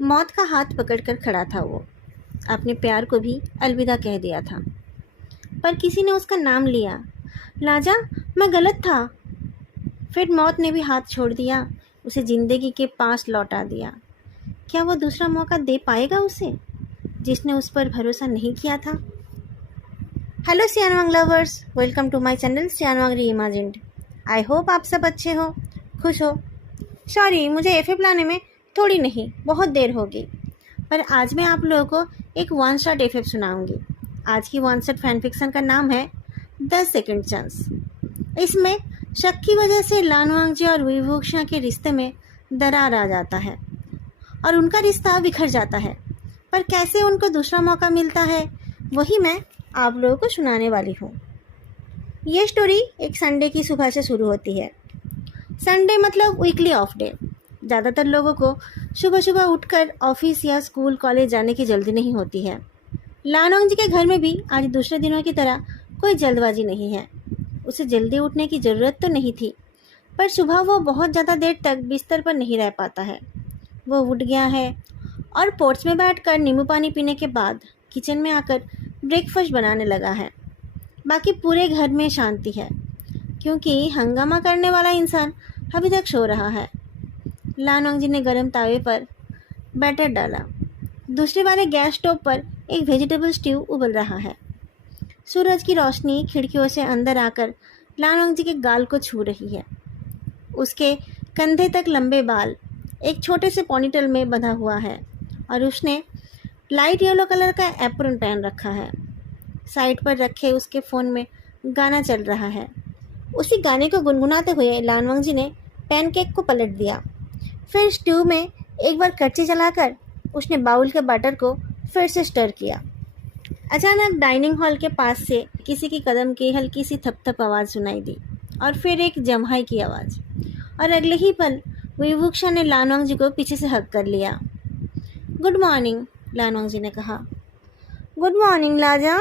मौत का हाथ पकड़कर खड़ा था वो। अपने प्यार को भी अलविदा कह दिया था, पर किसी ने उसका नाम लिया। लाजा, मैं गलत था। फिर मौत ने भी हाथ छोड़ दिया, उसे ज़िंदगी के पास लौटा दिया। क्या वो दूसरा मौका दे पाएगा उसे, जिसने उस पर भरोसा नहीं किया था? हेलो सियानवांग lovers, welcome to my channel सियानवांग रीइमेजिन्ड। आई होप आप सब अच्छे हो, खुश हो। सॉरी, मुझे एफएफ लाने में थोड़ी नहीं बहुत देर होगी, पर आज मैं आप लोगों को एक वन शॉट एफएफ सुनाऊंगी। आज की वन शॉट फैन फिक्शन का नाम है 10 सेकंड चांस। इसमें शक की वजह से लानवांगजी और वीवुक्शा के रिश्ते में दरार आ जाता है और उनका रिश्ता बिखर जाता है। पर कैसे उनको दूसरा मौका मिलता है, वही मैं आप लोगों को सुनाने वाली हूँ। ये स्टोरी एक संडे की सुबह से शुरू होती है। संडे मतलब वीकली ऑफ डे। ज़्यादातर लोगों को सुबह सुबह उठकर ऑफिस या स्कूल कॉलेज जाने की जल्दी नहीं होती है। लानवांगजी के घर में भी आज दूसरे दिनों की तरह कोई जल्दबाजी नहीं है। उसे जल्दी उठने की ज़रूरत तो नहीं थी, पर सुबह वो बहुत ज़्यादा देर तक बिस्तर पर नहीं रह पाता है। वो उठ गया है और पोर्च में बैठकर नींबू पानी पीने के बाद किचन में आकर ब्रेकफास्ट बनाने लगा है। बाकी पूरे घर में शांति है, क्योंकि हंगामा करने वाला इंसान अभी तक सो रहा है। लानवांगजी ने गर्म तावे पर बैटर डाला। दूसरे वाले गैस स्टोव पर एक वेजिटेबल स्ट्यू उबल रहा है। सूरज की रोशनी खिड़कियों से अंदर आकर लानवांगजी के गाल को छू रही है। उसके कंधे तक लंबे बाल एक छोटे से पोनीटेल में बंधा हुआ है और उसने लाइट येलो कलर का एप्रन पहन रखा है। साइड पर रखे उसके फ़ोन में गाना चल रहा है। उसी गाने को गुनगुनाते हुए लानवांगजी ने पैनकेक को पलट दिया। फिर स्ट्यू में एक बार कच्ची चलाकर उसने बाउल के बटर को फिर से स्टर किया। अचानक डाइनिंग हॉल के पास से किसी की कदम की हल्की सी थप-थप आवाज़ सुनाई दी और फिर एक जम्हाई की आवाज़, और अगले ही पल वीवुक्शा ने लानवांगजी को पीछे से हग कर लिया। गुड मॉर्निंग, लानवांगजी ने कहा। गुड मॉर्निंग लाजा,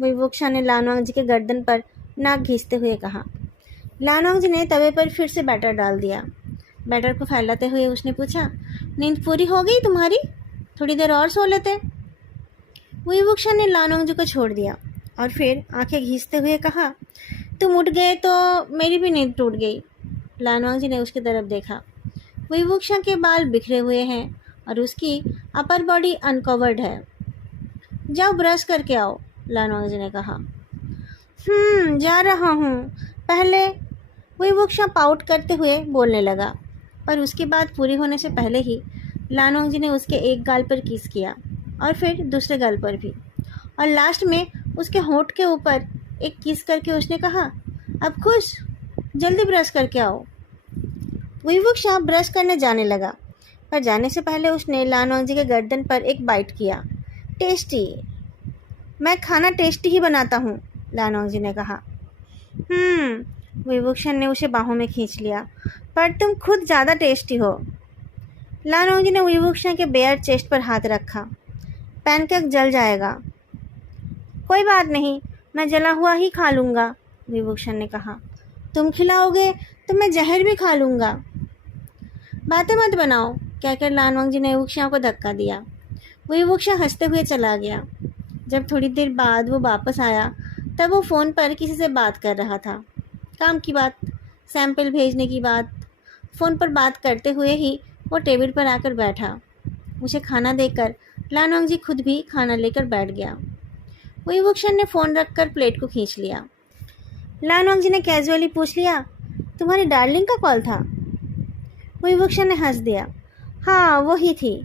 वीवुक्शा ने लानवांगजी के गर्दन पर नाक घींचते हुए कहा। लानवांगजी ने तवे पर फिर से बैटर डाल दिया। बैटर को फैलाते हुए उसने पूछा, नींद पूरी हो गई तुम्हारी? थोड़ी देर और सो लेते। वीवुक्शा ने लानवांगजी को छोड़ दिया और फिर आंखें घींचते हुए कहा, तुम उठ गए तो मेरी भी नींद टूट गई। लानवांगजी ने उसकी तरफ देखा। वीवुक्शा के बाल बिखरे हुए हैं और उसकी अपर बॉडी अनकवर्ड है। जाओ ब्रश करके आओ, लानवांगजी ने कहा। जा रहा हूँ। पहले वीवुक्शा पाउट करते हुए बोलने लगा, पर उसकी बात पूरी होने से पहले ही लानवांगजी ने उसके एक गाल पर किस किया और फिर दूसरे गाल पर भी, और लास्ट में उसके होंठ के ऊपर एक किस करके उसने कहा, अब खुश, जल्दी ब्रश करके आओ। वीवुक्शा ब्रश करने जाने लगा, पर जाने से पहले उसने लानवांगजी के गर्दन पर एक बाइट किया। टेस्टी, मैं खाना टेस्टी ही बनाता हूँ, लानवांगजी ने कहा। वीवुक्शा ने उसे बाहों में खींच लिया, पर तुम खुद ज़्यादा टेस्टी हो। लानवांगजी ने वीवुक्शा के बेयर चेस्ट पर हाथ रखा। पैनकेक जल जाएगा। कोई बात नहीं, मैं जला हुआ ही खा लूँगा, वीवुक्शा ने कहा। तुम खिलाओगे तो मैं जहर भी खा लूँगा। बातें मत बनाओ, कहकर लानवांगजी ने वीवुक्शा को धक्का दिया। वीवुक्शा हंसते हुए चला गया। जब थोड़ी देर बाद वो वापस आया, तब वो फ़ोन पर किसी से बात कर रहा था। काम की बात, सैंपल भेजने की बात। फ़ोन पर बात करते हुए ही वो टेबल पर आकर बैठा। उसे खाना देकर लानवांगजी खुद भी खाना लेकर बैठ गया। वीवुक्शा ने फ़ोन रखकर प्लेट को खींच लिया। लानवांगजी ने कैजुअली पूछ लिया, तुम्हारी डार्लिंग का कॉल था? वीवुक्शा ने हंस दिया। हाँ, वो ही थी।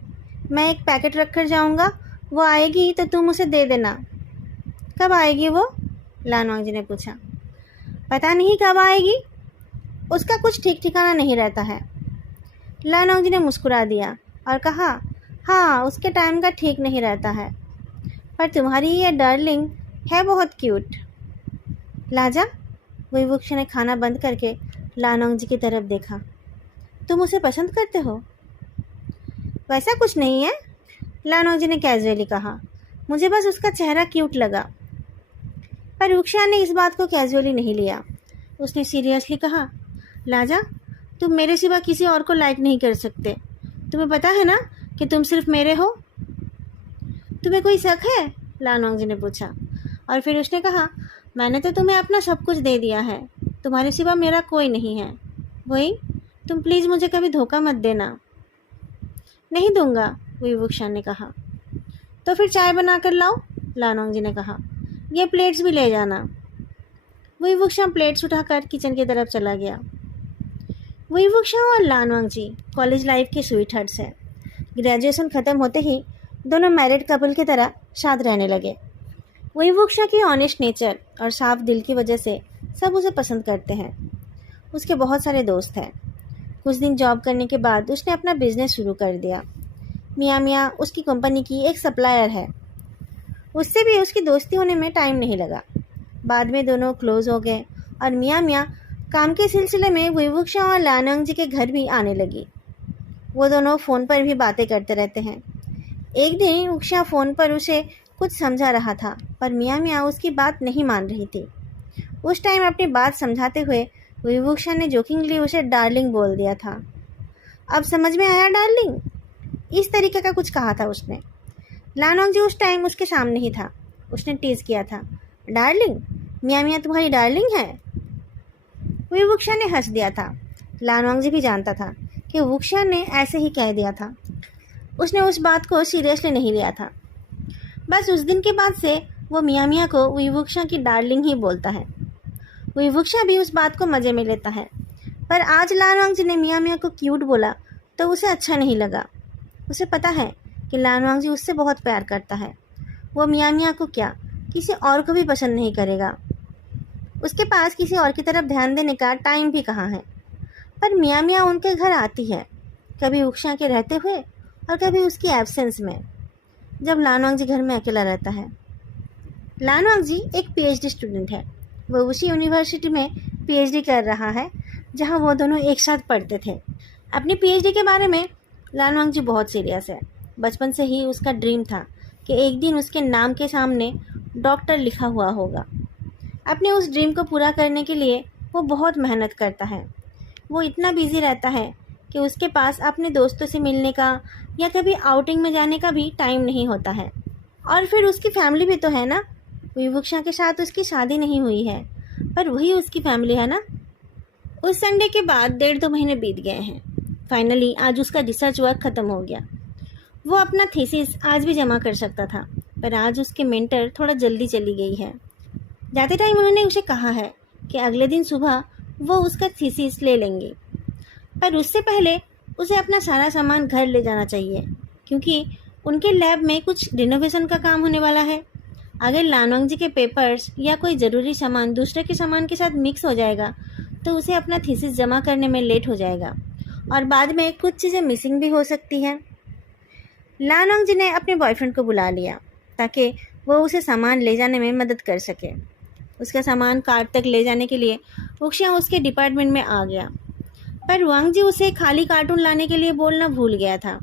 मैं एक पैकेट रख कर जाऊँगा, वो आएगी तो तुम उसे दे देना। कब आएगी वो? लानवांगजी ने पूछा। पता नहीं कब आएगी, उसका कुछ ठीक ठिकाना नहीं रहता है। लानवांगजी ने मुस्कुरा दिया और कहा, हाँ, उसके टाइम का ठीक नहीं रहता है, पर तुम्हारी ये डार्लिंग है बहुत क्यूट। लाजा, वीवुक्शा ने खाना बंद करके लानवांगजी की तरफ देखा। तुम उसे पसंद करते हो? वैसा कुछ नहीं है, लानवांगजी ने कैजुअली कहा। मुझे बस उसका चेहरा क्यूट लगा। पर वीवुक्शा ने इस बात को कैजुअली नहीं लिया। उसने सीरियसली कहा, लाजा, तुम मेरे सिवा किसी और को लाइक नहीं कर सकते। तुम्हें पता है ना कि तुम सिर्फ मेरे हो? तुम्हें कोई शक है? लानोंग जी ने पूछा। और फिर उसने कहा, मैंने तो तुम्हें अपना सब कुछ दे दिया है, तुम्हारे सिवा मेरा कोई नहीं है। वही, तुम प्लीज़ मुझे कभी धोखा मत देना। नहीं दूंगा, विवुक्षा ने कहा। तो फिर चाय बना कर लाओ, लानोंग जी ने कहा। ये प्लेट्स भी ले जाना। विवुक्षा प्लेट्स उठाकर किचन की तरफ चला गया। विवुक्षा और लानोंग जी कॉलेज लाइफ के स्वीट हार्ट्स हैं। ग्रेजुएशन ख़त्म होते ही दोनों मैरिड कपल की तरह साथ रहने लगे। विवुक्षा की ऑनेस्ट नेचर और साफ दिल की वजह से सब उसे पसंद करते हैं। उसके बहुत सारे दोस्त हैं। कुछ दिन जॉब करने के बाद उसने अपना बिजनेस शुरू कर दिया। मियाँ मियाँ उसकी कंपनी की एक सप्लायर है। उससे भी उसकी दोस्ती होने में टाइम नहीं लगा। बाद में दोनों क्लोज हो गए और मियाँ मियाँ काम के सिलसिले में विवुक्षा और लानोंग जी के घर भी आने लगी। वो दोनों फ़ोन पर भी बातें करते रहते हैं। एक दिन विवुक्षा फ़ोन पर उसे कुछ समझा रहा था, पर मियाँ मियाँ उसकी बात नहीं मान रही थी। उस टाइम अपनी बात समझाते हुए विवुक्षा ने जोकिंगली उसे डार्लिंग बोल दिया था। अब समझ में आया डार्लिंग? इस तरीके का कुछ कहा था उसने। लानोंग जी उस टाइम उसके सामने ही था। उसने टीज़ किया था, डार्लिंग? मियाँ मियाँ तुम्हारी डार्लिंग है? विवुक्षा ने हंस दिया था। लानोंग जी भी जानता था कि विवुक्षा ने ऐसे ही कह दिया था। उसने उस बात को सीरियसली नहीं लिया था। बस उस दिन के बाद से वो मियाँ मियाँ को विवुक्षा की डार्लिंग ही बोलता है। विवुक्षा भी उस बात को मज़े में लेता है। पर आज लानोंग जी ने मियाँ मियाँ को क्यूट बोला तो उसे अच्छा नहीं लगा। उसे पता है कि लानोंग जी उससे बहुत प्यार करता है। वो मियाँ मियाँ को क्या, किसी और को भी पसंद नहीं करेगा। उसके पास किसी और की तरफ ध्यान देने का टाइम भी कहाँ है। पर मियाँ मियाँ उनके घर आती है, कभी विवुक्षा के रहते हुए और कभी उसकी एब्सेंस में, जब लानोंग जी घर में अकेला रहता है। लानोंग जी एक पीएचडी स्टूडेंट है। वो उसी यूनिवर्सिटी में पीएचडी कर रहा है जहां वो दोनों एक साथ पढ़ते थे। अपनी पीएचडी के बारे में लानोंग जी बहुत सीरियस है। बचपन से ही उसका ड्रीम था कि एक दिन उसके नाम के सामने डॉक्टर लिखा हुआ होगा। अपने उस ड्रीम को पूरा करने के लिए वो बहुत मेहनत करता है। वो इतना बिजी रहता है कि उसके पास अपने दोस्तों से मिलने का या कभी आउटिंग में जाने का भी टाइम नहीं होता है। और फिर उसकी फैमिली भी तो है ना। विवुक्षा के साथ उसकी शादी नहीं हुई है, पर वही उसकी फैमिली है ना। उस संडे के बाद 1.5-2 महीने बीत गए हैं। फाइनली आज उसका रिसर्च वर्क ख़त्म हो गया। वो अपना थीसिस आज भी जमा कर सकता था, पर आज उसके मेंटर थोड़ा जल्दी चली गई है। जाते टाइम उन्होंने उसे कहा है कि अगले दिन सुबह वो उसका थीसिस ले लेंगे, पर उससे पहले उसे अपना सारा सामान घर ले जाना चाहिए, क्योंकि उनके लैब में कुछ रिनोवेशन का काम होने वाला है। अगर लानोंग जी के पेपर्स या कोई ज़रूरी सामान दूसरे के सामान के साथ मिक्स हो जाएगा तो उसे अपना थीसिस जमा करने में लेट हो जाएगा और बाद में कुछ चीज़ें मिसिंग भी हो सकती हैं। लानोंग जी ने अपने बॉयफ्रेंड को बुला लिया ताकि वो उसे सामान ले जाने में मदद कर सके। उसका सामान कार तक ले जाने के लिए विवुक्षा उसके डिपार्टमेंट में आ गया, पर वांग जी उसे खाली कार्टून लाने के लिए बोलना भूल गया था।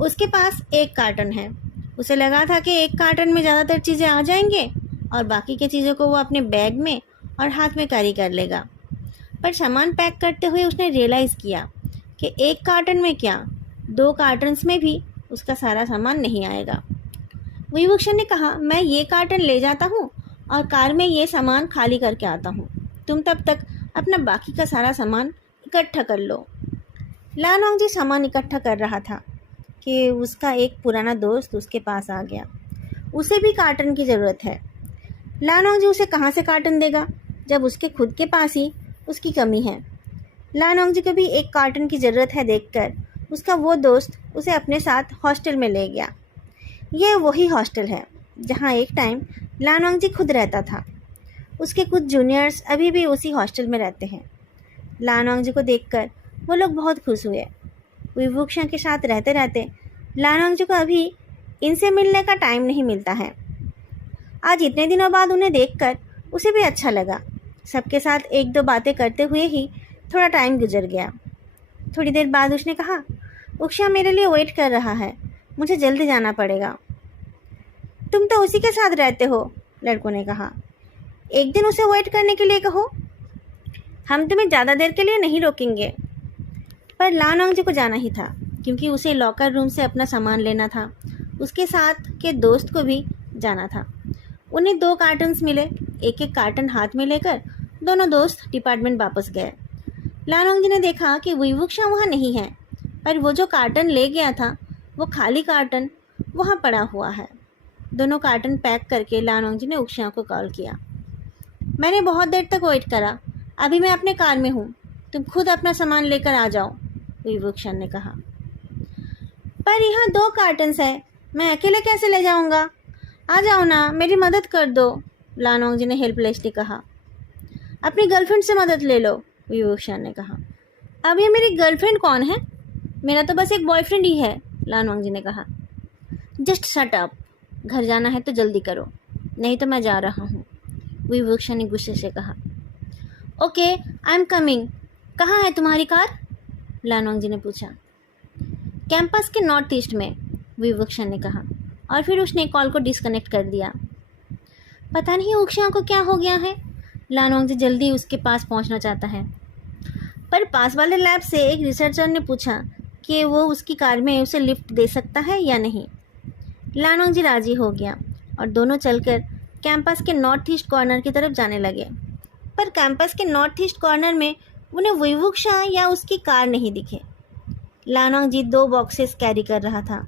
उसके पास एक कार्टन है। उसे लगा था कि एक कार्टन में ज़्यादातर चीज़ें आ जाएंगे और बाकी की चीज़ों को वो अपने बैग में और हाथ में कैरी कर लेगा। पर सामान पैक करते हुए उसने रियलाइज़ किया कि एक कार्टन में क्या, 2 कार्टन्स में भी उसका सारा सामान नहीं आएगा। विवुक्षा ने कहा, मैं ये कार्टन ले जाता हूँ और कार में ये सामान खाली करके आता हूँ। तुम तब तक अपना बाकी का सारा सामान इकट्ठा कर लो। लानोंग जी सामान इकट्ठा कर रहा था कि उसका एक पुराना दोस्त उसके पास आ गया। उसे भी कार्टन की ज़रूरत है। लानोंग जी उसे कहाँ से कार्टन देगा जब उसके खुद के पास ही उसकी कमी है। लानोंग जी को भी एक कार्टन की ज़रूरत है देखकर उसका वो दोस्त उसे अपने साथ हॉस्टल में ले गया। ये वही हॉस्टल है जहाँ एक टाइम लानोंग जी खुद रहता था। उसके कुछ जूनियर्स अभी भी उसी हॉस्टल में रहते हैं। लानोंग जी को देखकर वो लोग बहुत खुश हुए। विवुक्षा के साथ रहते रहते लानोंग जी को अभी इनसे मिलने का टाइम नहीं मिलता है। आज इतने दिनों बाद उन्हें देखकर उसे भी अच्छा लगा। सबके साथ 1-2 बातें करते हुए ही थोड़ा टाइम गुजर गया। थोड़ी देर बाद उसने कहा, विवुक्षा मेरे लिए वेट कर रहा है, मुझे जल्दी जाना पड़ेगा। तुम तो उसी के साथ रहते हो, लड़कों ने कहा। एक दिन उसे वेट करने के लिए कहो, हम तुम्हें ज़्यादा देर के लिए नहीं रोकेंगे। पर लानोंग जी को जाना ही था क्योंकि उसे लॉकर रूम से अपना सामान लेना था। उसके साथ के दोस्त को भी जाना था। उन्हें 2 कार्टन्स मिले। एक एक कार्टन हाथ में लेकर दोनों दोस्त डिपार्टमेंट वापस गए। लानोंग ने देखा कि विवुक्षा वहाँ नहीं है, पर वो जो कार्टन ले गया था वो खाली कार्टन वहाँ पड़ा हुआ है। दोनों कार्टन पैक करके लानोंग ने उक्षिया को कॉल किया। मैंने बहुत देर तक वेट करा, अभी मैं अपने कार में हूँ, तुम खुद अपना सामान लेकर आ जाओ, विवुक्षा ने कहा। पर यहाँ 2 कार्टन्स है, मैं अकेले कैसे ले जाऊँगा? आ जाओ ना, मेरी मदद कर दो, लानोंग ने हेल्पलेसली कहा। अपनी गर्लफ्रेंड से मदद ले लो, विवुक्षा ने कहा। अब ये मेरी गर्लफ्रेंड कौन है? मेरा तो बस एक बॉयफ्रेंड ही है, लानोंग ने कहा। जस्ट शट अप, घर जाना है तो जल्दी करो, नहीं तो मैं जा रहा हूँ, विवुक्षा ने गुस्से से कहा। Okay, I am coming. कहाँ है तुम्हारी कार? लानोंग ने पूछा। कैंपस के नॉर्थ ईस्ट में, विवुक्षा ने कहा, और फिर उसने कॉल को डिस्कनेक्ट कर दिया। पता नहीं उक्षिया को क्या हो गया है, लानोंग जल्दी उसके पास पहुंचना चाहता है। पर पास वाले लैब से एक रिसर्चर ने पूछा कि वो उसकी कार में उसे लिफ्ट दे सकता है या नहीं। लानोंग राजी हो गया और दोनों चलकर कैंपस के नॉर्थ ईस्ट कॉर्नर की तरफ जाने लगे। पर कैंपस के नॉर्थ ईस्ट कॉर्नर में उन्हें विवुक्षा या उसकी कार नहीं दिखे। लानोंग 2 बॉक्सेस कैरी कर रहा था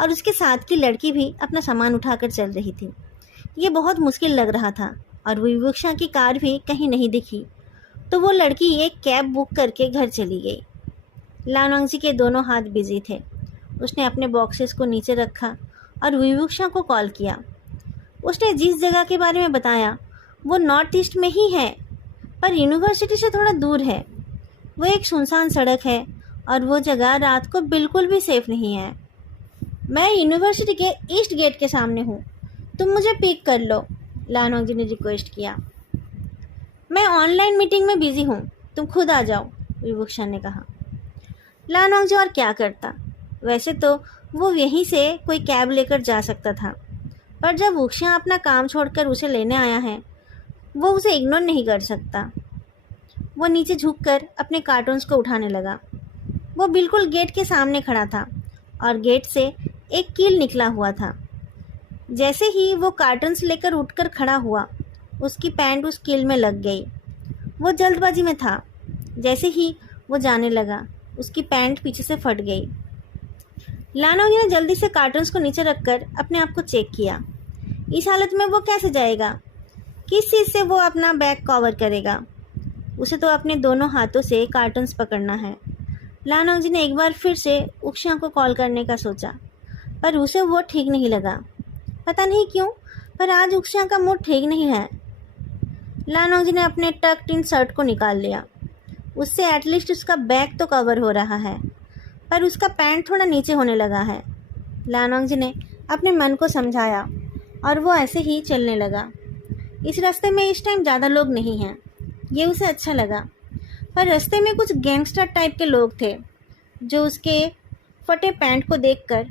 और उसके साथ की लड़की भी अपना सामान उठाकर चल रही थी। ये बहुत मुश्किल लग रहा था और विवुक्षा की कार भी कहीं नहीं दिखी, तो वो लड़की एक कैब बुक करके घर चली गई। लानोंग के दोनों हाथ बिजी थे। उसने अपने बॉक्सेस को नीचे रखा और विवुक्षा को कॉल किया। उसने जिस जगह के बारे में बताया वो नॉर्थ ईस्ट में ही है, पर यूनिवर्सिटी से थोड़ा दूर है। वो एक सुनसान सड़क है और वो जगह रात को बिल्कुल भी सेफ नहीं है। मैं यूनिवर्सिटी के ईस्ट गेट के सामने हूँ, तुम मुझे पिक कर लो, लानोंग ने रिक्वेस्ट किया। मैं ऑनलाइन मीटिंग में बिजी हूँ, तुम खुद आ जाओ, विवुक्षा ने कहा। लानोंग और क्या करता? वैसे तो वो यहीं से कोई कैब लेकर जा सकता था, पर जब उक्षिया अपना काम छोड़कर उसे लेने आया है, वो उसे इग्नोर नहीं कर सकता। वो नीचे झुककर अपने कार्टून्स को उठाने लगा। वो बिल्कुल गेट के सामने खड़ा था और गेट से एक कील निकला हुआ था। जैसे ही वो कार्टन्स लेकर उठकर खड़ा हुआ, उसकी पैंट उस कील में लग गई। वो जल्दबाजी में था। जैसे ही वो जाने लगा, उसकी पैंट पीछे से फट गई। लानोंग ने जल्दी से कार्टन्स को नीचे रखकर अपने आप को चेक किया। इस हालत में वो कैसे जाएगा? किस चीज़ से वो अपना बैग कवर करेगा? उसे तो अपने दोनों हाथों से कार्टन्स पकड़ना है। लानोंग ने एक बार फिर से उक्षिया को कॉल करने का सोचा, पर उसे वो ठीक नहीं लगा। पता नहीं क्यों, पर आज उक्षिया का मूड ठीक नहीं है। लानोंग ने अपने टक्ड इन शर्ट को निकाल लिया। उससे एटलीस्ट उसका बैग तो कवर हो रहा है, पर उसका पैंट थोड़ा नीचे होने लगा है। लानोंग ने अपने मन को समझाया और वो ऐसे ही चलने लगा। इस रास्ते में इस टाइम ज़्यादा लोग नहीं हैं, ये उसे अच्छा लगा। पर रास्ते में कुछ गैंगस्टर टाइप के लोग थे जो उसके फटे पैंट को देखकर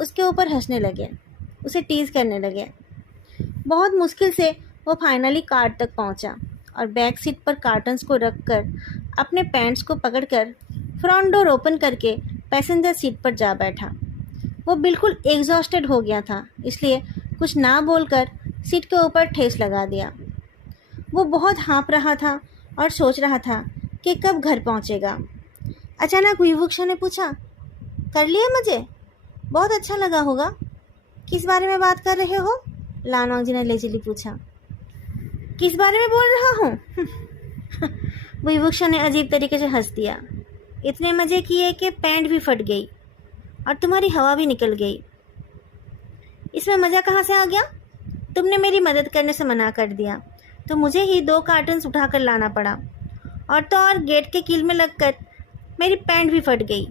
उसके ऊपर हंसने लगे, उसे टीज़ करने लगे। बहुत मुश्किल से वो फाइनली कार तक पहुंचा और बैक सीट पर कार्टन्स को रखकर अपने पैंट्स को पकड़कर फ्रंट डोर ओपन करके पैसेंजर सीट पर जा बैठा। वो बिल्कुल एग्जॉस्टेड हो गया था, इसलिए कुछ ना बोलकर सीट के ऊपर ठेस लगा दिया। वो बहुत हाँफ रहा था और सोच रहा था कि कब घर पहुंचेगा। अचानक विवुक्षा ने पूछा, कर लिया मुझे? बहुत अच्छा लगा होगा। किस बारे में बात कर रहे हो? लानोंग ने लेजिली पूछा। किस बारे में बोल रहा हूँ? विवुक्षा ने अजीब तरीके से हंस दिया। इतने मज़े किए कि पैंट भी फट गई और तुम्हारी हवा भी निकल गई। इसमें मज़ा कहाँ से आ गया? तुमने मेरी मदद करने से मना कर दिया तो मुझे ही 2 कार्टन्स उठाकर लाना पड़ा, और तो और गेट के कील में लगकर मेरी पैंट भी फट गई।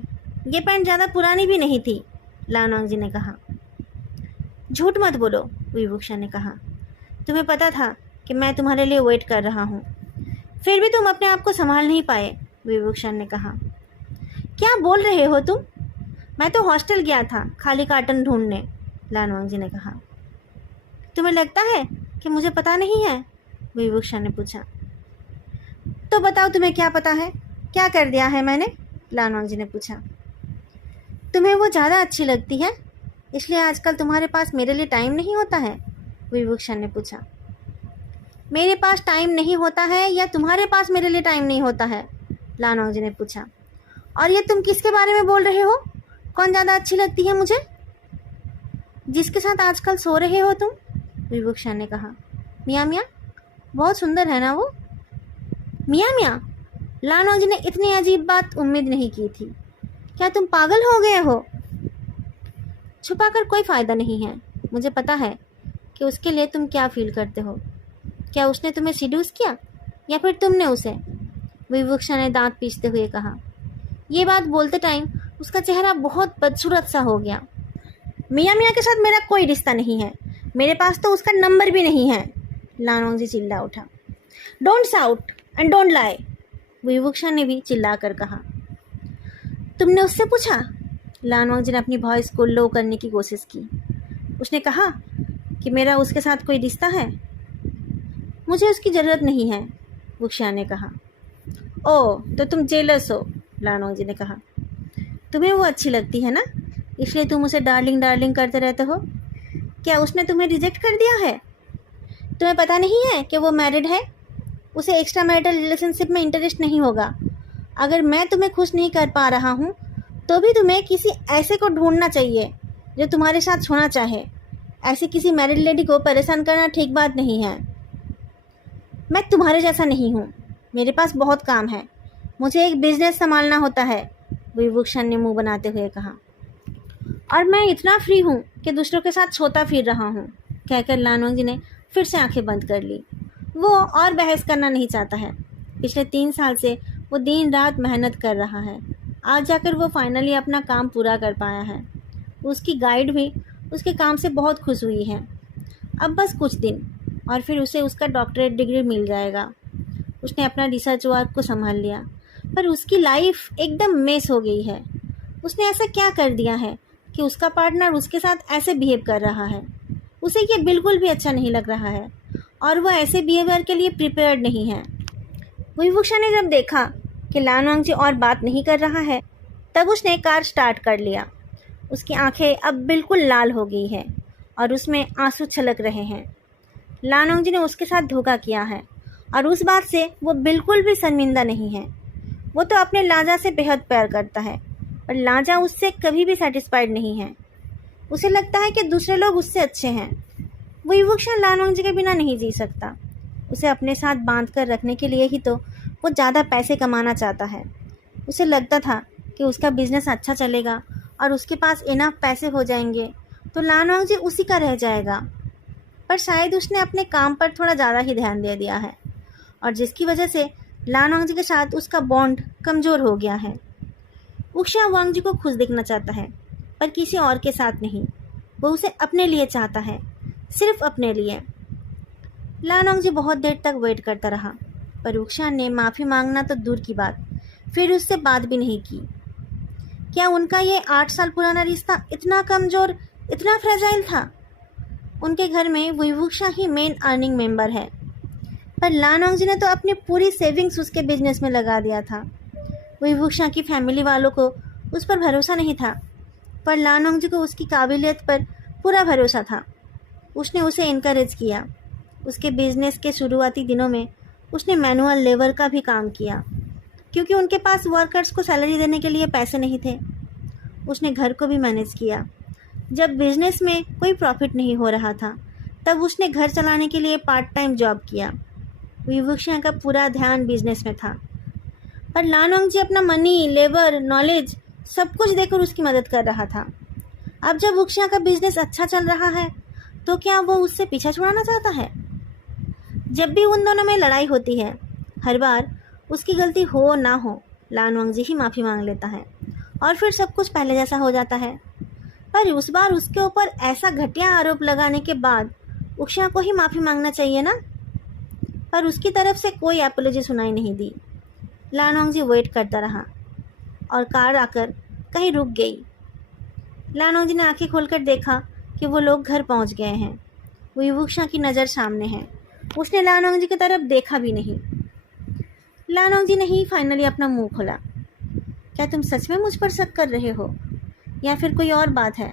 ये पैंट ज़्यादा पुरानी भी नहीं थी, लानोंग ने कहा। झूठ मत बोलो, विवुक्षा ने कहा। तुम्हें पता था कि मैं तुम्हारे लिए वेट कर रहा हूँ, फिर भी तुम अपने आप को संभाल नहीं पाए, विवुक्षा ने कहा। क्या बोल रहे हो तुम? मैं तो हॉस्टल गया था खाली कार्टन ढूंढने, लानोंग ने कहा। तुम्हें लगता है कि मुझे पता नहीं है? विवुक्षा ने पूछा। तो बताओ तुम्हें क्या पता है? क्या कर दिया है मैंने? लानोंग ने पूछा। तुम्हें वो ज़्यादा अच्छी लगती है, इसलिए आजकल तुम्हारे पास मेरे लिए टाइम नहीं होता है? विभूषण ने पूछा। मेरे पास टाइम नहीं होता है या तुम्हारे पास मेरे लिए टाइम नहीं होता है? लानोंग जी ने पूछा। और ये तुम किसके बारे में बोल रहे हो? कौन ज़्यादा अच्छी लगती है मुझे? जिसके साथ आजकल सो रहे हो तुम? विभूषण ने कहा। मियाँ मियाँ, बहुत सुंदर है ना वो? मियाँ मियाँ, लानोंग जी ने इतनी अजीब बात उम्मीद नहीं की थी। क्या तुम पागल हो गए हो? छुपाकर कोई फ़ायदा नहीं है। मुझे पता है कि उसके लिए तुम क्या फील करते हो। क्या उसने तुम्हें सीड्यूस किया या फिर तुमने उसे? विभूषण ने दांत पीसते हुए कहा। ये बात बोलते टाइम उसका चेहरा बहुत बदसूरत सा हो गया। मियाँ मियाँ के साथ मेरा कोई रिश्ता नहीं है। मेरे पास तो उसका नंबर भी नहीं है, लानोंग जी चिल्ला उठा। Don't shout and don't lie, Vibhushan ने भी चिल्लाकर कहा। तुमने उससे पूछा? लानोंग जी ने अपनी वॉइस को लो करने की कोशिश की। उसने कहा कि मेरा उसके साथ कोई रिश्ता है। मुझे उसकी ज़रूरत नहीं है, विभूषण ने कहा। ओह, तो तुम जेलस हो, लानोंग जी ने कहा। तुम्हें वो अच्छी लगती है ना, इसलिए तुम उसे डार्लिंग डार्लिंग करते रहते हो। क्या उसने तुम्हें रिजेक्ट कर दिया है? तुम्हें पता नहीं है कि वो मैरिड है? उसे एक्स्ट्रा मैरिटल रिलेशनशिप में इंटरेस्ट नहीं होगा। अगर मैं तुम्हें खुश नहीं कर पा रहा हूँ तो भी तुम्हें किसी ऐसे को ढूंढना चाहिए जो तुम्हारे साथ सोना चाहे। ऐसी किसी मैरिड लेडी को परेशान करना ठीक बात नहीं है। मैं तुम्हारे जैसा नहीं हूँ, मेरे पास बहुत काम है। मुझे एक बिजनेस संभालना होता है, विभूषण ने मुंह बनाते हुए कहा। और मैं इतना फ्री हूँ कि दूसरों के साथ सोता फिर रहा हूँ, कहकर लानोंग जी ने फिर से आंखें बंद कर ली। वो और बहस करना नहीं चाहता है। पिछले 3 साल से वो दिन रात मेहनत कर रहा है। आज जाकर वो फाइनली अपना काम पूरा कर पाया है। उसकी गाइड भी उसके काम से बहुत खुश हुई है। अब बस कुछ दिन और फिर उसे उसका डॉक्टरेट डिग्री मिल जाएगा। उसने अपना रिसर्च वर्क को संभाल लिया, पर उसकी लाइफ एकदम मेस हो गई है। उसने ऐसा क्या कर दिया है कि उसका पार्टनर उसके साथ ऐसे बिहेव कर रहा है? उसे ये बिल्कुल भी अच्छा नहीं लग रहा है और वो ऐसे बिहेवियर के लिए प्रिपेयर्ड नहीं है। विभूषण ने जब देखा कि लानोंग जी और बात नहीं कर रहा है, तब उसने कार स्टार्ट कर लिया। उसकी आंखें अब बिल्कुल लाल हो गई है और उसमें आंसू छलक रहे हैं। लानोंग जी ने उसके साथ धोखा किया है और उस बात से वो बिल्कुल भी शर्मिंदा नहीं है। वो तो अपने लाजा से बेहद प्यार करता है, पर लाजा उससे कभी भी सेटिस्फाइड नहीं है। उसे लगता है कि दूसरे लोग उससे अच्छे हैं। विभूषण लानोंग जी के बिना नहीं जी सकता। उसे अपने साथ बांध कर रखने के लिए ही तो वो ज़्यादा पैसे कमाना चाहता है। उसे लगता था कि उसका बिजनेस अच्छा चलेगा और उसके पास इनफ पैसे हो जाएंगे तो लानोंग जी उसी का रह जाएगा। पर शायद उसने अपने काम पर थोड़ा ज़्यादा ही ध्यान दे दिया है और जिसकी वजह से लानोंग जी के साथ उसका बॉन्ड कमज़ोर हो गया है। उक्शा वांग जी को खुश दिखना चाहता है, पर किसी और के साथ नहीं। वो उसे अपने लिए चाहता है, सिर्फ अपने लिए। लानोंग जी बहुत देर तक वेट करता रहा, पर उक्शा ने माफ़ी मांगना तो दूर की बात, फिर उससे बात भी नहीं की। क्या उनका ये 8 साल पुराना रिश्ता इतना कमज़ोर, इतना फ्रेजाइल था? उनके घर में विभूषा ही मेन अर्निंग मेंबर है, पर लानोंग जी ने तो अपनी पूरी सेविंग्स उसके बिजनेस में लगा दिया था। विभूषा की फैमिली वालों को उस पर भरोसा नहीं था, पर लानोंग जी को उसकी काबिलियत पर पूरा भरोसा था। उसने उसे इनकरेज किया। उसके बिजनेस के शुरुआती दिनों में उसने मैनुअल लेबर का भी काम किया, क्योंकि उनके पास वर्कर्स को सैलरी देने के लिए पैसे नहीं थे। उसने घर को भी मैनेज किया। जब बिजनेस में कोई प्रॉफिट नहीं हो रहा था, तब उसने घर चलाने के लिए पार्ट टाइम जॉब किया। विभूषा का पूरा ध्यान बिजनेस में था, पर लानोंग जी अपना मनी, लेबर, नॉलेज सब कुछ देकर उसकी मदद कर रहा था। अब जब उक्शा का बिजनेस अच्छा चल रहा है, तो क्या वो उससे पीछा छुड़ाना चाहता है? जब भी उन दोनों में लड़ाई होती है, हर बार उसकी गलती हो ना हो, लानोंग जी ही माफ़ी मांग लेता है और फिर सब कुछ पहले जैसा हो जाता है। पर उस बार उसके ऊपर ऐसा घटिया आरोप लगाने के बाद उक्शा को ही माफ़ी मांगना चाहिए ना, पर उसकी तरफ से कोई एपोलॉजी सुनाई नहीं दी। लानोंग जी वेट करता रहा और कार आकर कहीं रुक गई। लानोंग जी ने आंखें खोलकर देखा कि वो लोग घर पहुंच गए हैं। विभूषा की नज़र सामने है। उसने लानोंग जी की तरफ देखा भी नहीं। लानोंग जी ने ही फाइनली अपना मुंह खोला। क्या तुम सच में मुझ पर शक कर रहे हो? या फिर कोई और बात है?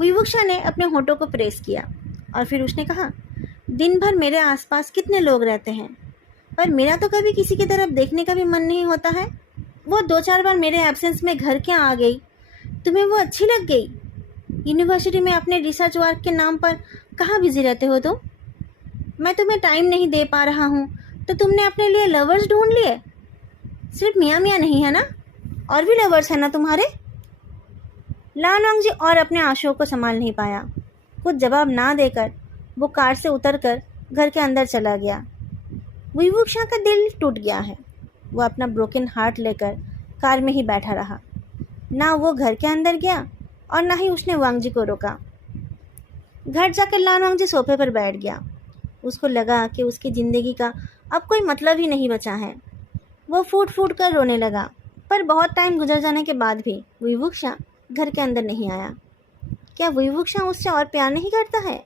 विवुक्षा ने अपने होठों को प्रेस किया और फिर उसने कहा, दिन भर मेरे आसपास कितने लोग रहते हैं, पर मेरा तो कभी किसी की तरफ देखने का भी मन नहीं होता है। वो 2-4 बार मेरे एब्सेंस में घर क्या आ गई, तुम्हें वो अच्छी लग गई? यूनिवर्सिटी में अपने रिसर्च वर्क के नाम पर कहाँ बिजी रहते हो तुम? मैं तुम्हें टाइम नहीं दे पा रहा हूँ तो तुमने अपने लिए लवर्स ढूंढ लिए? सिर्फ मियाँ मियाँ नहीं है ना, और भी लवर्स है ना तुम्हारे? लान वांगजी और अपने आंसुओं को संभाल नहीं पाया। कुछ जवाब ना देकर वो कार से उतरकर घर के अंदर चला गया। विवुक्षा का दिल टूट गया है। वो अपना ब्रोकन हार्ट लेकर कार में ही बैठा रहा। ना वो घर के अंदर गया और ना ही उसने वांगजी को रोका। घर जाकर लान वांगजी सोफे पर बैठ गया। उसको लगा कि उसकी ज़िंदगी का अब कोई मतलब ही नहीं बचा है। वो फूट फूट कर रोने लगा, पर बहुत टाइम गुजर जाने के बाद भी विवुक्षा घर के अंदर नहीं आया। क्या विवुक्षा उससे और प्यार नहीं करता है?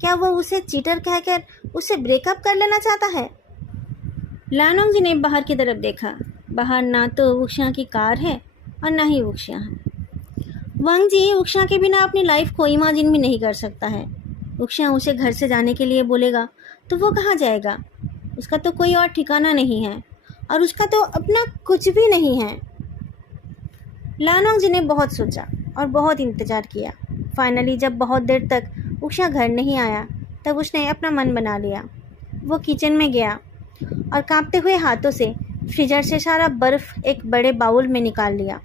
क्या वो उसे चीटर कहकर उससे ब्रेकअप कर लेना चाहता है? लान वांगजी ने बाहर की तरफ देखा। बाहर ना तो वुक्षा की कार है और ना ही वुक्षा है। वांगजी वुक्षा के बिना अपनी लाइफ को इमेजिन भी नहीं कर सकता है। वुक्षा उसे घर से जाने के लिए बोलेगा तो वो कहाँ जाएगा? उसका तो कोई और ठिकाना नहीं है और उसका तो अपना कुछ भी नहीं है। लान वांगजी ने बहुत सोचा और बहुत इंतज़ार किया। फाइनली जब बहुत देर तक वुक्षा घर नहीं आया तब उसने अपना मन बना लिया। वो किचन में गया और कांपते हुए हाथों से फ्रीजर से सारा बर्फ़ एक बड़े बाउल में निकाल लिया।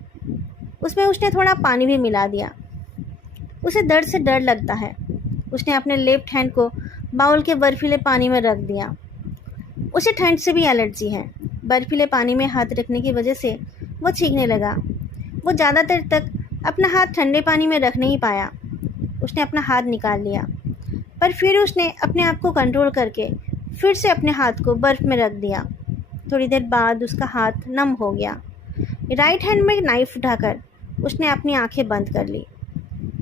उसमें उसने थोड़ा पानी भी मिला दिया। उसे दर्द से डर लगता है। उसने अपने लेफ्ट हैंड को बाउल के बर्फीले पानी में रख दिया। उसे ठंड से भी एलर्जी है। बर्फीले पानी में हाथ रखने की वजह से वो छींकने लगा। वो ज़्यादा देर तक अपना हाथ ठंडे पानी में रख नहीं पाया। उसने अपना हाथ निकाल लिया, पर फिर उसने अपने आप को कंट्रोल करके फिर से अपने हाथ को बर्फ़ में रख दिया। थोड़ी देर बाद उसका हाथ नम हो गया। राइट हैंड में नाइफ उठाकर उसने अपनी आंखें बंद कर ली।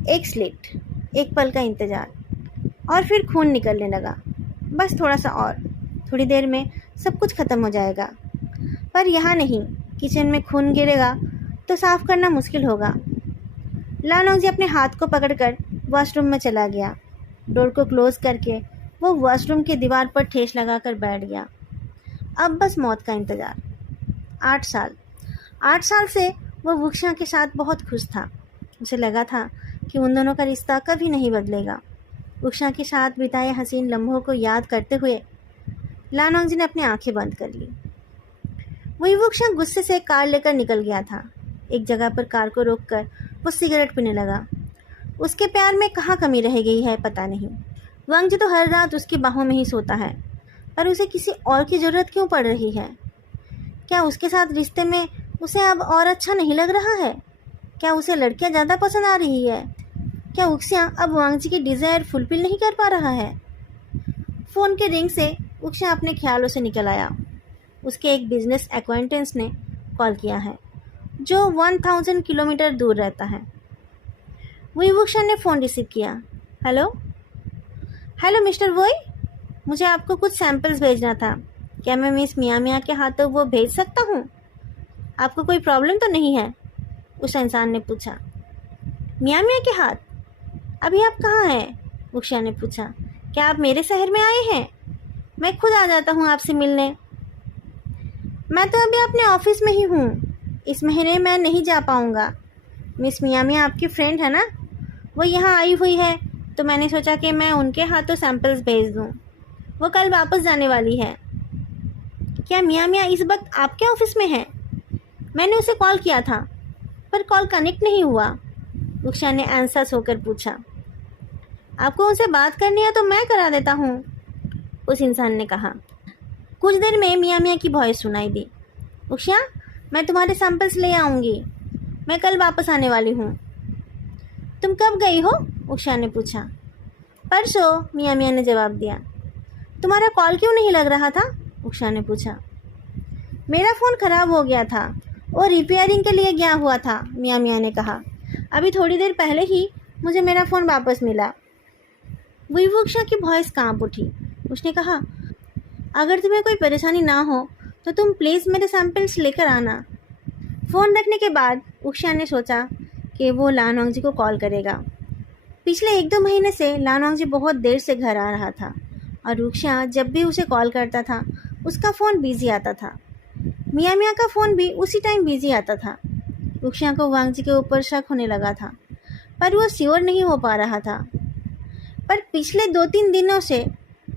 एक स्लिट, एक पल का इंतज़ार, और फिर खून निकलने लगा। बस थोड़ा सा और, थोड़ी देर में सब कुछ ख़त्म हो जाएगा। पर यहाँ नहीं, किचन में खून गिरेगा तो साफ़ करना मुश्किल होगा। लान वांगजी अपने हाथ को पकड़कर वॉशरूम में चला गया। डोर को क्लोज़ करके वो वॉशरूम की दीवार पर ठेस लगाकर बैठ गया। अब बस मौत का इंतज़ार। 8 साल से वो वुक्षा के साथ बहुत खुश था। उसे लगा था कि उन दोनों का रिश्ता कभी नहीं बदलेगा। वुक्षा के साथ बिताए हसीन लम्हों को याद करते हुए लान वांगजी ने अपनी आंखें बंद कर ली। वही वुक्षा गुस्से से कार लेकर निकल गया था। एक जगह पर कार को रोककर वो सिगरेट पीने लगा। उसके प्यार में कहाँ कमी रह गई है पता नहीं। वांगजी तो हर रात उसकी बाहों में ही सोता है, पर उसे किसी और की ज़रूरत क्यों पड़ रही है? क्या उसके साथ रिश्ते में उसे अब और अच्छा नहीं लग रहा है? क्या उसे लड़कियां ज़्यादा पसंद आ रही है? क्या वुक्षा अब वांगजी की डिज़ायर फुलफिल नहीं कर पा रहा है? फ़ोन के रिंग से वुक्षा अपने ख्यालों से निकल आया। उसके एक बिजनेस एक्वाइंटेंस ने कॉल किया है जो 1000 किलोमीटर दूर रहता है। वही वुक्षा ने फ़ोन रिसीव किया। हेलो हेलो मिस्टर वोई, मुझे आपको कुछ सैंपल्स भेजना था। क्या मैं मिस मियाँ मियाँ के हाथों वो भेज सकता हूँ? आपको कोई प्रॉब्लम तो नहीं है? उस इंसान ने पूछा। मियाँ मियाँ के हाथ? अभी आप कहाँ हैं? वुक्षा ने पूछा। क्या आप मेरे शहर में आए हैं? मैं खुद आ जाता हूँ आपसे मिलने। मैं तो अभी अपने ऑफिस में ही हूँ। इस महीने मैं नहीं जा पाऊँगा। मिस मियाँ मियाँ आपकी फ्रेंड है ना, वो यहाँ आई हुई है, तो मैंने सोचा कि मैं उनके हाथों सैंपल्स भेज दूँ। वो कल वापस जाने वाली है। क्या मियाँ मियाँ इस वक्त आपके ऑफिस में है? मैंने उसे कॉल किया था, पर कॉल कनेक्ट नहीं हुआ। वुक्षा ने एंसर्स होकर पूछा। आपको उनसे बात करनी है तो मैं करा देता हूँ, उस इंसान ने कहा। कुछ देर में मियाँ मियाँ की वॉइस सुनाई दी। वुक्षा, मैं तुम्हारे सैंपल्स ले आऊँगी। मैं कल वापस आने वाली हूँ। तुम कब गई हो? वुक्षा ने पूछा। परसों, मियाँ मियाँ ने जवाब दिया। तुम्हारा कॉल क्यों नहीं लग रहा था? वुक्षा ने पूछा। मेरा फ़ोन ख़राब हो गया था और रिपेयरिंग के लिए गया हुआ था, मियाँ मियाँ ने कहा। अभी थोड़ी देर पहले ही मुझे मेरा फ़ोन वापस मिला। वही वुक्षा की वॉइस काँप उठी। उसने कहा, अगर तुम्हें कोई परेशानी ना हो तो तुम प्लीज़ मेरे सैंपल्स लेकर आना। फ़ोन रखने के बाद वुक्षा ने सोचा कि वो लानवांग जी को कॉल करेगा। पिछले 1-2 महीने से लानवांग जी बहुत देर से घर आ रहा था और रुक्शा जब भी उसे कॉल करता था उसका फ़ोन बिजी आता था। मियाँ मियाँ का फ़ोन भी उसी टाइम बिजी आता था। रुक्शा को वांग जी के ऊपर शक होने लगा था, पर वो श्योर नहीं हो पा रहा था। पर पिछले 2-3 दिनों से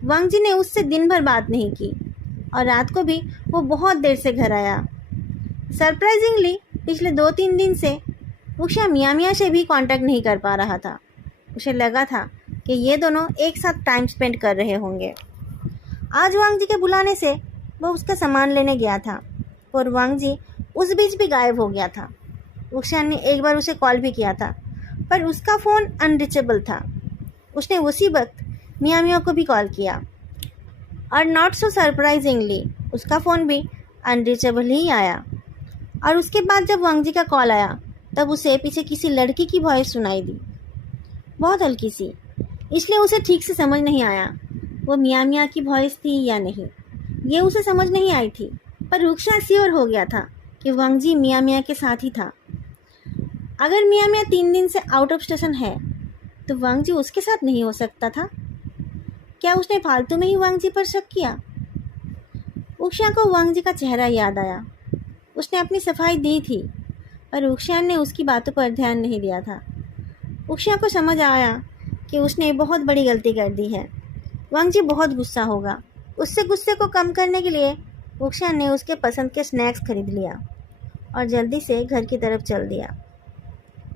वांग जी ने उससे दिन भर बात नहीं की और रात को भी वो बहुत देर से घर आया। सरप्राइजिंगली पिछले 2-3 दिन से रुक्शा मियाँ मियाँ से भी कांटेक्ट नहीं कर पा रहा था। उसे लगा था कि ये दोनों एक साथ टाइम स्पेंड कर रहे होंगे। आज वांग जी के बुलाने से वो उसका सामान लेने गया था और वांग जी उस बीच भी गायब हो गया था। रुक्शा ने एक बार उसे कॉल भी किया था, पर उसका फ़ोन अनरीचेबल था। उसने उसी वक्त मियाँ मियाँ को भी कॉल किया और नॉट सो सरप्राइजिंगली उसका फ़ोन भी अनरीचेबल ही आया। और उसके बाद जब वांग जी का कॉल आया तब उसे पीछे किसी लड़की की वॉइस सुनाई दी, बहुत हल्की सी, इसलिए उसे ठीक से समझ नहीं आया वो मियाँ मियाँ की वॉइस थी या नहीं। ये उसे समझ नहीं आई थी, पर रुक्शा श्योर हो गया था कि वांग जी मियाँ मियाँ के साथ ही था। अगर मियाँ मियाँ 3 दिन से आउट ऑफ स्टेशन है तो वांग जी उसके साथ नहीं हो सकता था। क्या उसने फालतू में ही वांग जी पर शक किया? रुक्शा को वांग जी का चेहरा याद आया। उसने अपनी सफाई दी थी, पर रुक्शा ने उसकी बातों पर ध्यान नहीं दिया था। रुक्शा को समझ आया कि उसने बहुत बड़ी गलती कर दी है। वांग जी बहुत गुस्सा होगा। उससे गुस्से को कम करने के लिए रुक्शा ने उसके पसंद के स्नैक्स खरीद लिया और जल्दी से घर की तरफ चल दिया।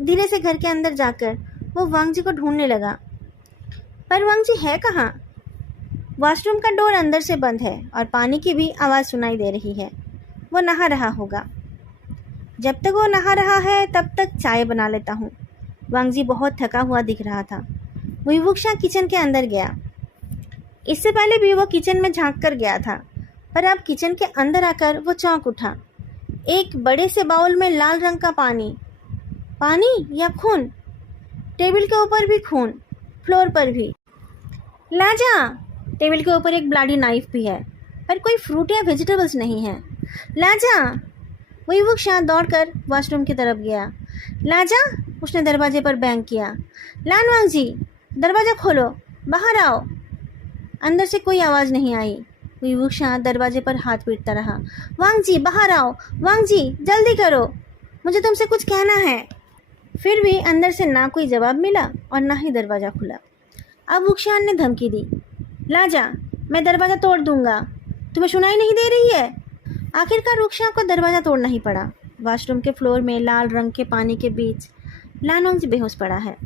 धीरे से घर के अंदर जाकर वो वांग जी को ढूंढने लगा, पर वांग जी है कहाँ? वॉशरूम का डोर अंदर से बंद है और पानी की भी आवाज़ सुनाई दे रही है। वो नहा रहा होगा। जब तक वो नहा रहा है तब तक चाय बना लेता हूँ। वांग जी बहुत थका हुआ दिख रहा था। विवुक्षा किचन के अंदर गया। इससे पहले भी वो किचन में झांक कर गया था, पर अब किचन के अंदर आकर वो चौंक उठा। एक बड़े से बाउल में लाल रंग का पानी, पानी या खून? टेबल के ऊपर भी खून, फ्लोर पर भी। लाजा, टेबल के ऊपर एक ब्लाडी नाइफ भी है, पर कोई फ्रूट या वेजिटेबल्स नहीं है। लाजा, विवुक्षा दौड़कर वॉशरूम की तरफ गया। लाजा, उसने दरवाजे पर बैंग किया। लानवांग जी, दरवाज़ा खोलो, बाहर आओ। अंदर से कोई आवाज़ नहीं आई। विवुक्षा दरवाजे पर हाथ पीटता रहा। वांग जी, बाहर आओ। वांग जी, जल्दी करो, मुझे तुमसे कुछ कहना है। फिर भी अंदर से ना कोई जवाब मिला और ना ही दरवाज़ा खुला। अब रुक्शान ने धमकी दी, लाजा, मैं दरवाज़ा तोड़ दूंगा, तुम्हें सुनाई नहीं दे रही है? आखिरकार रुक्शा को दरवाज़ा तोड़ना ही पड़ा। वॉशरूम के फ्लोर में लाल रंग के पानी के बीच लानवांग जी बेहोश पड़ा है।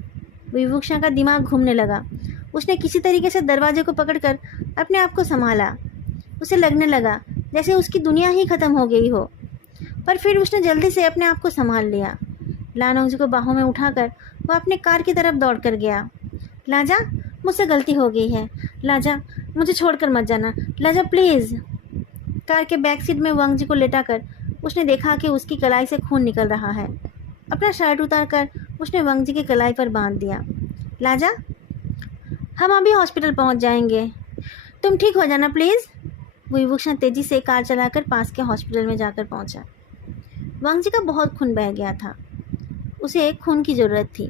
विवुक्षा का दिमाग घूमने लगा। उसने किसी तरीके से दरवाजे को पकड़कर अपने आप को संभाला। उसे लगने लगा जैसे उसकी दुनिया ही ख़त्म हो गई हो, पर फिर उसने जल्दी से अपने आप को संभाल लिया। लानवांग जी को बाहों में उठाकर वो अपने कार की तरफ दौड़ कर गया। लाजा, मुझसे गलती हो गई है। लाजा, मुझे छोड़कर मत जाना। लाजा, प्लीज़। कार के बैक सीट में वांग जी को लेटाकर उसने देखा कि उसकी कलाई से खून निकल रहा है। अपना शर्ट उतारकर उसने वांग जी की कलाई पर बांध दिया। लाजा, हम अभी हॉस्पिटल पहुंच जाएंगे, तुम ठीक हो जाना प्लीज़। विवुक्षा तेज़ी से कार चलाकर पास के हॉस्पिटल में जाकर पहुंचा। वांग जी का बहुत खून बह गया था, उसे एक खून की ज़रूरत थी।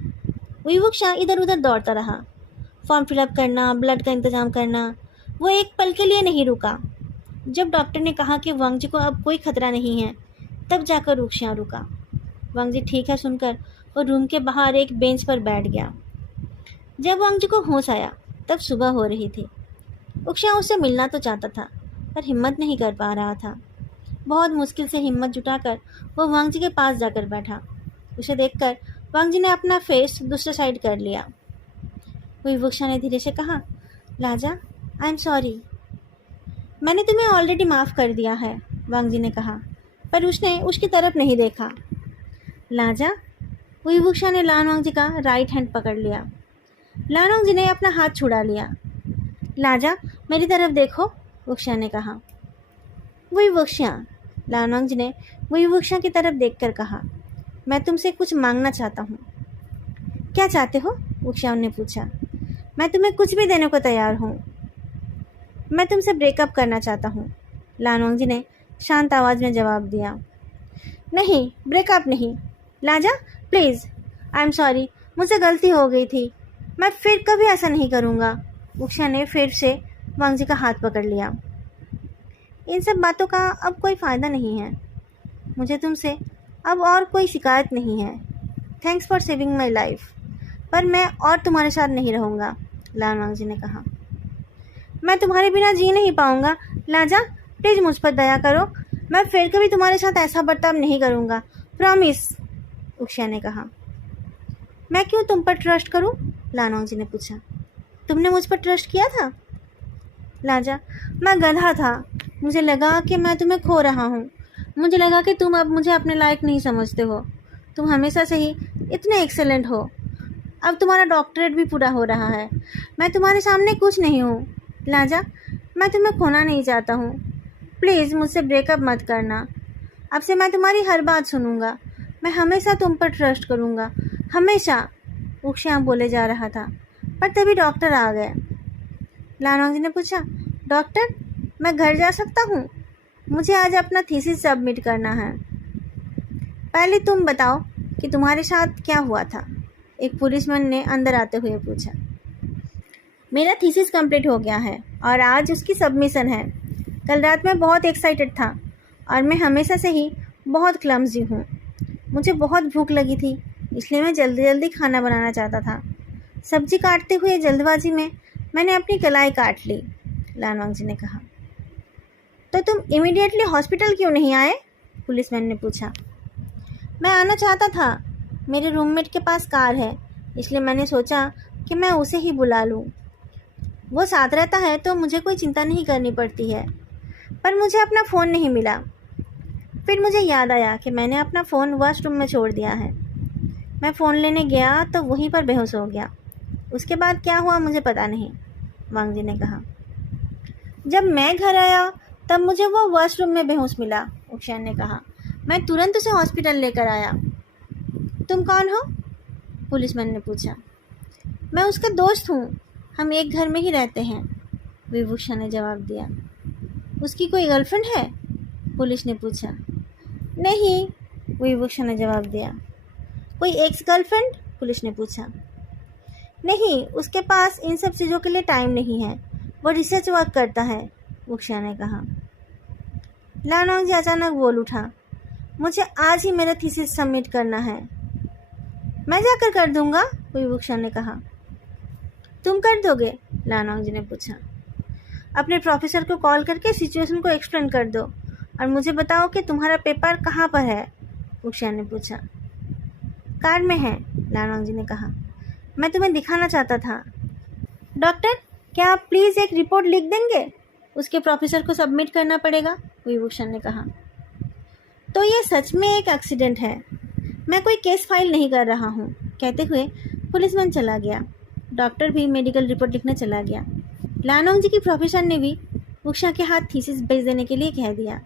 विवुक्षा इधर उधर दौड़ता रहा, फॉर्म फिलअप करना, ब्लड का इंतज़ाम करना। वो एक पल के लिए नहीं रुका। जब डॉक्टर ने कहा कि वांग जी को अब कोई खतरा नहीं है, तब जाकर रुक्शा रुका। वांग जी ठीक है सुनकर वो रूम के बाहर एक बेंच पर बैठ गया। जब वांग जी को होश आया तब सुबह हो रही थी। रुक्शा उससे मिलना तो चाहता था, पर हिम्मत नहीं कर पा रहा था। बहुत मुश्किल से हिम्मत जुटाकर वो वांग जी के पास जाकर बैठा। उसे देखकर वांग जी ने अपना फेस दूसरे साइड कर लिया। विवुक्षा ने धीरे से कहा, लाजा, आई एम सॉरी। मैंने तुम्हें ऑलरेडी माफ़ कर दिया है, वांग जी ने कहा, पर उसने उसकी तरफ नहीं देखा। लाजा, विवुक्षा ने लानवांग जी का राइट हैंड पकड़ लिया। लानवांग जी ने अपना हाथ छुड़ा लिया। लाजा, मेरी तरफ देखो, वुक्षा ने कहा। विवुक्षा, लानवांग जी ने विवुक्षा की तरफ देखकर कहा, मैं तुमसे कुछ मांगना चाहता हूँ। क्या चाहते हो? वुक्षा ने पूछा। मैं तुम्हें कुछ भी देने को तैयार हूँ। मैं तुमसे ब्रेकअप करना चाहता हूँ, लानवांग जी ने शांत आवाज़ में जवाब दिया। नहीं, ब्रेकअप नहीं। लाजा, प्लीज़, आई एम सॉरी, मुझसे गलती हो गई थी, मैं फिर कभी ऐसा नहीं करूँगा। उषा ने फिर से वांग जी का हाथ पकड़ लिया। इन सब बातों का अब कोई फ़ायदा नहीं है। मुझे तुमसे अब और कोई शिकायत नहीं है। Thanks for saving my life, पर मैं और तुम्हारे साथ नहीं रहूँगा, लान वांग जी ने कहा। मैं तुम्हारे बिना जी नहीं पाऊँगा। लाजा, प्लीज़ मुझ पर दया करो। मैं फिर कभी तुम्हारे साथ ऐसा बर्ताव नहीं करूँगा, प्रॉमिस, उषा ने कहा। मैं क्यों तुम पर ट्रस्ट करूँ? लान वांग जी ने पूछा। तुमने मुझ पर ट्रस्ट किया था? लाजा, मैं गधा था। मुझे लगा कि मैं तुम्हें खो रहा हूँ। मुझे लगा कि तुम अब मुझे अपने लायक नहीं समझते हो। तुम हमेशा से ही इतने एक्सेलेंट हो। अब तुम्हारा डॉक्टरेट भी पूरा हो रहा है। मैं तुम्हारे सामने कुछ नहीं हूँ। लाजा, मैं तुम्हें खोना नहीं चाहता हूँ। प्लीज़ मुझसे ब्रेकअप मत करना। अब से मैं तुम्हारी हर बात सुनूंगा। मैं हमेशा तुम पर ट्रस्ट करूँगा, हमेशा, उक्षाम बोले जा रहा था। पर तभी डॉक्टर आ गए। लानवांग जी ने पूछा, डॉक्टर, मैं घर जा सकता हूँ? मुझे आज अपना थीसिस सबमिट करना है। पहले तुम बताओ कि तुम्हारे साथ क्या हुआ था, एक पुलिसमैन ने अंदर आते हुए पूछा। मेरा थीसिस कंप्लीट हो गया है और आज उसकी सबमिशन है। कल रात मैं बहुत एक्साइटेड था और मैं हमेशा से ही बहुत क्लमजी हूँ। मुझे बहुत भूख लगी थी, इसलिए मैं जल्दी जल्दी खाना बनाना चाहता था। सब्जी काटते हुए जल्दबाजी में मैंने अपनी कलाई काट ली, लानवांग जी ने कहा। तो तुम इमीडिएटली हॉस्पिटल क्यों नहीं आए? पुलिसमैन ने पूछा। मैं आना चाहता था, मेरे रूममेट के पास कार है, इसलिए मैंने सोचा कि मैं उसे ही बुला लूँ। वो साथ रहता है तो मुझे कोई चिंता नहीं करनी पड़ती है। पर मुझे अपना फ़ोन नहीं मिला। फिर मुझे याद आया कि मैंने अपना फ़ोन वॉशरूम में छोड़ दिया है। मैं फ़ोन लेने गया तो वहीं पर बेहोश हो गया। उसके बाद क्या हुआ मुझे पता नहीं, वांग जी ने कहा। जब मैं घर आया तब मुझे वो वॉशरूम में बेहोश मिला, उक्षान ने कहा। मैं तुरंत उसे हॉस्पिटल लेकर आया। तुम कौन हो? पुलिसमैन ने पूछा। मैं उसका दोस्त हूँ, हम एक घर में ही रहते हैं, विभूषा ने जवाब दिया। उसकी कोई गर्लफ्रेंड है? पुलिस ने पूछा। नहीं, विभूषा ने जवाब दिया। कोई एक्स गर्लफ्रेंड? पुलिस ने पूछा। नहीं, उसके पास इन सब चीज़ों के लिए टाइम नहीं है, वो रिसर्च वर्क करता है, उषा ने कहा। लानवांग जी अचानक बोल उठा। मुझे आज ही मेरा थीसिस सबमिट करना है। मैं जाकर कर दूंगा, विभूषा ने कहा। तुम कर दोगे? लानवांग जी ने पूछा। अपने प्रोफेसर को कॉल करके सिचुएशन को एक्सप्लेन कर दो और मुझे बताओ कि तुम्हारा पेपर कहाँ पर है, उषा ने पूछा। कार में है, लानवांग जी ने कहा। मैं तुम्हें दिखाना चाहता था। डॉक्टर, क्या आप प्लीज़ एक रिपोर्ट लिख देंगे? उसके प्रोफेसर को सबमिट करना पड़ेगा, विभूषण ने कहा। तो ये सच में एक एक्सीडेंट है, मैं कोई केस फाइल नहीं कर रहा हूँ, कहते हुए पुलिसमैन चला गया। डॉक्टर भी मेडिकल रिपोर्ट लिखने चला गया। लानवांग जी की प्रोफेसर ने भी उषा के हाथ थीसिस भेज देने के लिए कह दिया।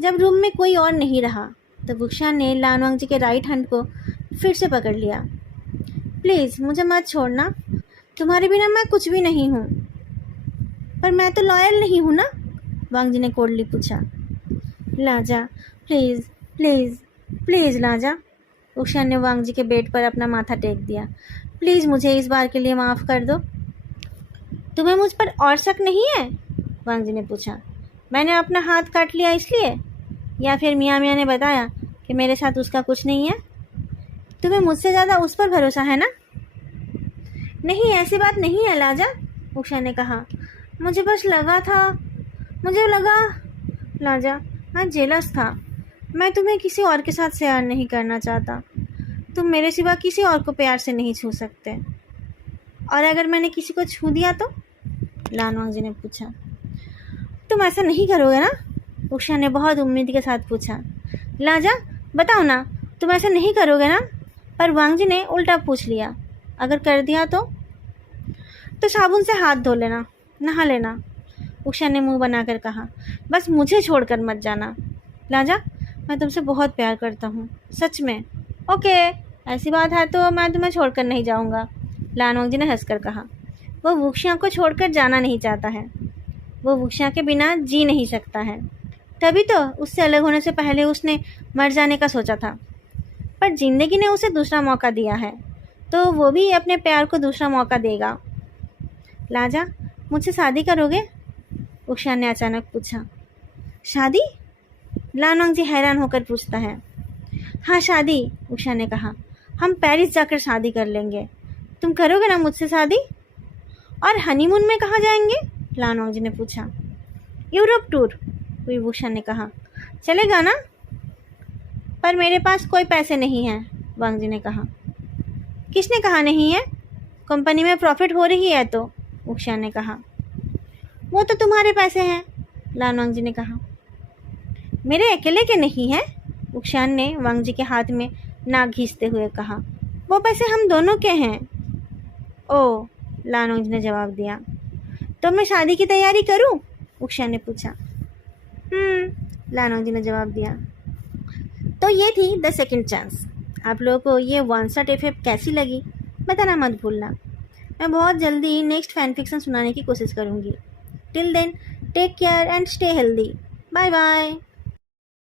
जब रूम में कोई और नहीं रहा तब उषा ने लानवांग जी के राइट हैंड को फिर से पकड़ लिया। प्लीज़ मुझे मत छोड़ना, तुम्हारे बिना मैं कुछ भी नहीं हूँ। पर मैं तो लॉयल नहीं हूँ ना, वांग जी ने कोल्डली पूछा। लाजा, प्लीज़ प्लीज़ प्लीज़ लाजा, उषा ने वांग जी के बेड पर अपना माथा टेक दिया। प्लीज़ मुझे इस बार के लिए माफ़ कर दो। तुम्हें मुझ पर और शक नहीं है? वांग जी ने पूछा। मैंने अपना हाथ काट लिया इसलिए, या फिर मियाँ मियाँ ने बताया कि मेरे साथ उसका कुछ नहीं है? तुम्हें मुझसे ज़्यादा उस पर भरोसा है ना? नहीं, ऐसी बात नहीं है लाजा, उषा ने कहा। मुझे बस लगा था, मुझे लगा। लाजा, मैं जेलस था। मैं तुम्हें किसी और के साथ शेयर नहीं करना चाहता। तुम मेरे सिवा किसी और को प्यार से नहीं छू सकते। और अगर मैंने किसी को छू दिया तो? लानवांग जी ने पूछा। तुम ऐसा नहीं करोगे ना? उषा ने बहुत उम्मीद के साथ पूछा। लाजा, बताओ ना, तुम ऐसा नहीं करोगे ना? पर वांग जी ने उल्टा पूछ लिया। अगर कर दिया तो साबुन से हाथ धो लेना, नहा लेना, उषा ने मुंह बनाकर कहा। बस मुझे छोड़कर मत जाना। लाजा, मैं तुमसे बहुत प्यार करता हूँ, सच में। ओके, ऐसी बात है तो मैं तुम्हें छोड़कर नहीं जाऊँगा, लानवांग जी ने हंसकर कहा। वो वुक्शिया को छोड़कर जाना नहीं चाहता है। वो वुक्शिया के बिना जी नहीं सकता है। तभी तो उससे अलग होने से पहले उसने मर जाने का सोचा था। पर ज़िंदगी ने उसे दूसरा मौका दिया है, तो वो भी अपने प्यार को दूसरा मौका देगा। लाजा, मुझसे शादी करोगे? उषा ने अचानक पूछा। शादी? लानोंग जी हैरान होकर पूछता है। हाँ शादी, उषा ने कहा। हम पेरिस जाकर शादी कर लेंगे। तुम करोगे ना मुझसे शादी? और हनीमून में कहाँ जाएंगे? लानोंग जी ने पूछा। यूरोप टूर, उषा ने कहा। चलेगा ना? पर मेरे पास कोई पैसे नहीं हैं, वांग जी ने कहा। किसने कहा नहीं है? कंपनी में प्रॉफिट हो रही है तो, उषा ने कहा। वो तो तुम्हारे पैसे हैं, लानोंग जी ने कहा। मेरे अकेले के नहीं हैं, उक्षान ने वांग जी के हाथ में नाक घींचते हुए कहा। वो पैसे हम दोनों के हैं। ओ, लानोंग जी ने जवाब दिया। तो मैं शादी की तैयारी करूं? उक्षान ने पूछा। लानोंग जी ने जवाब दिया। तो ये थी द सेकंड चांस। आप लोगों को ये वन शॉट इफेक्ट कैसी लगी बताना मत भूलना। मैं बहुत जल्दी नेक्स्ट फैन फिक्शन सुनाने की कोशिश करूँगी। Till then take care and stay healthy. Bye bye.